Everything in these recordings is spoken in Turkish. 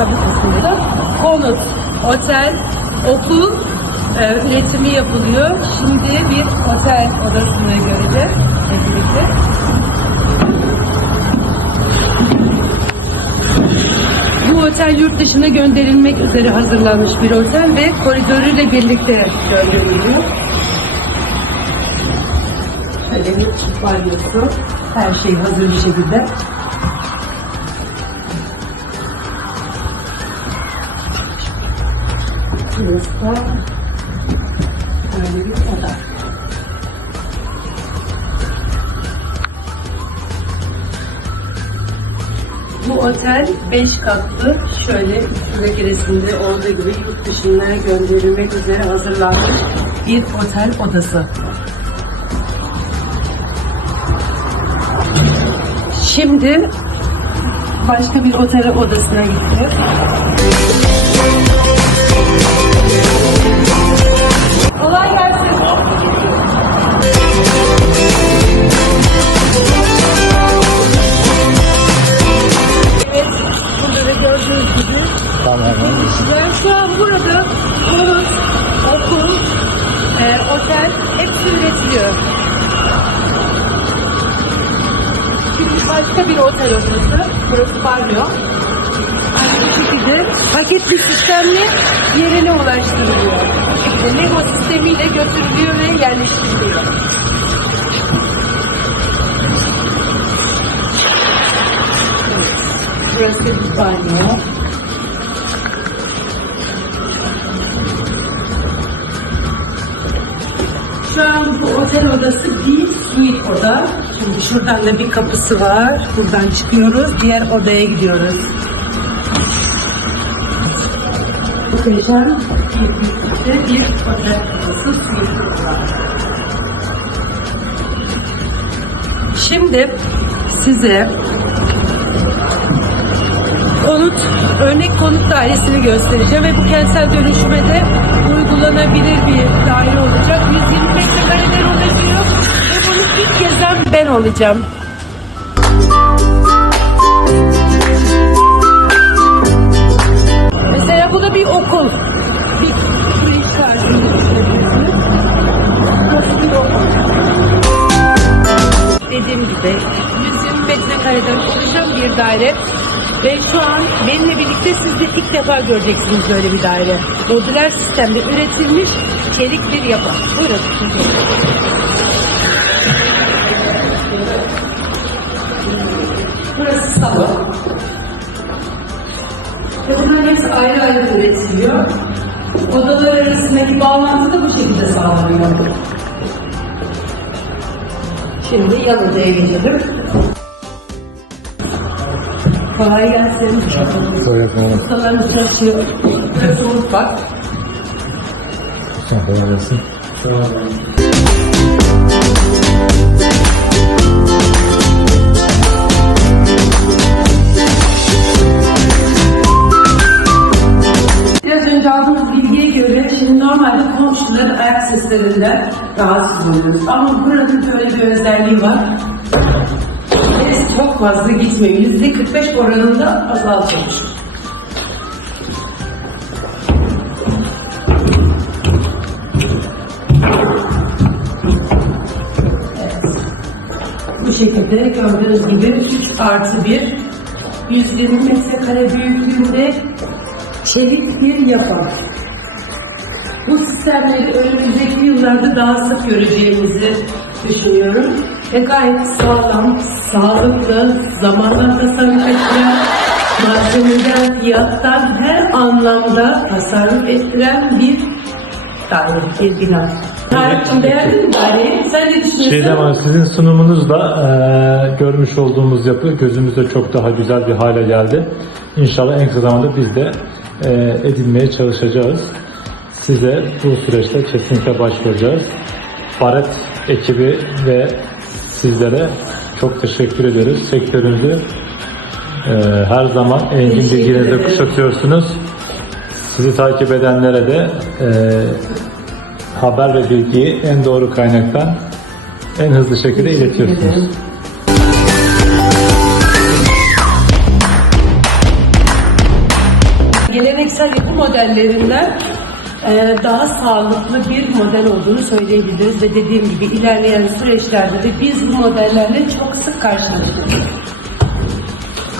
fabrikasında da konut, otel, okul e, üretimi yapılıyor. Şimdi bir otel odasını göreceğiz hep birlikte. Bu otel yurt dışına gönderilmek üzere hazırlanmış bir otel ve koridoruyla birlikte gönderiliyor. Şöyle bir banyosu. Her şey hazır bir şekilde. Da böyle bir oda. Bu otel 5 katlı. Şöyle üstündeki resimde olduğu gibi yurt dışına gönderilmek üzere hazırlanmış bir otel odası. Şimdi başka bir otel odasına gittik. Gibi ben şu an burada konut, okul, e, otel hepsi üretiliyor. Şimdi başka bir otel odası. Burası banyo. Aynı şekilde paketli sistemle yerine ulaştırılıyor. Lego sistemiyle götürülüyor ve yerleştiriliyor. An bu otel odası bir suite oda. Şimdi şuradan da bir kapısı var. Buradan çıkıyoruz. Diğer odaya gidiyoruz. Muhteşem büyüklükte bir otel odası suite. Şimdi size konut, örnek konut dairesini göstereceğim ve bu kentsel dönüşmede uygulanabilir bir daire olacağım. Mesela bu da bir okul. Bir turizm tarzında düşünebilirsiniz. Burası bir. Dediğim gibi 120 metrekareden oluşan bir daire ve şu an benimle birlikte siz de ilk defa göreceksiniz böyle bir daire. Modüler sistemde üretilmiş çelik bir yapı. Buyurun. Salon. Ve bunların hepsi ayrı ayrı üretiliyor. Odalar arasındaki bağlantı da bu şekilde sağlanıyor. Şimdi yan odaya geçelim. Kolay gelsin. Öğretmenim. Ustalarımız çalışıyor. Burası mutfak. Sen kolay gelsin. Biraz ayak seslerinden rahatsız oluyoruz. Ama buranın böyle bir özelliği var. Ses çok fazla gitmiyor. Yüzde 45 oranında azaltılmış. Bu şekilde gördüğünüz gibi 3 artı 1 120 metrekare büyüklüğünde çelik bir yapı. Bu sistemleri önümüzdeki yıllarda daha sık göreceğimizi düşünüyorum. Ve gayet sağlam, sağlıklı, zamanla tasarruf ettiren, malzemeden, fiyattan her anlamda tasarruf ettiren bir daire, bir bina. Tarık'cığım beğendin mi daireyi? Sen ne düşünüyorsun? Şeyde var, sizin sunumunuzda eee görmüş olduğumuz yapı gözümüzde çok daha güzel bir hale geldi. İnşallah en kısa zamanda biz de eee, edinmeye çalışacağız. Size bu süreçte kesinlikle başvuracağız. Faret ekibi ve sizlere çok teşekkür ediyoruz. Sektörümüzü eee, her zaman engin ederiz. kuşatıyorsunuz. Sizi takip edenlere de eee, haber ve bilgiyi en doğru kaynaktan en hızlı şekilde iletiyorsunuz. geleneksel yapı modellerinden e, daha sağlıklı bir model olduğunu söyleyebiliriz ve dediğim gibi ilerleyen süreçlerde de biz bu modellerle çok sık karşılaştık.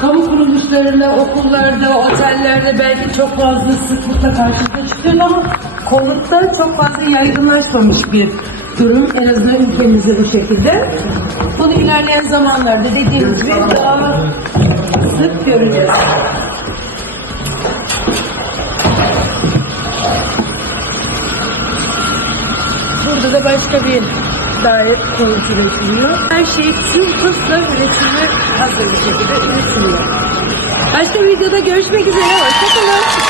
Kamu kuruluşlarında, okullarda, otellerde belki çok fazla sıklıkla karşımıza ama kollukta çok fazla yaygınlaşmamış bir durum. En azından ülkemizde bu şekilde. Bunu ilerleyen zamanlarda dediğimiz gibi daha sık göreceğiz. Burada da başka bir daire konusu üretiliyor. Her şey tüm hızla üretimi hazır bir şekilde üretiliyor. Başka videoda görüşmek üzere. Hoşçakalın.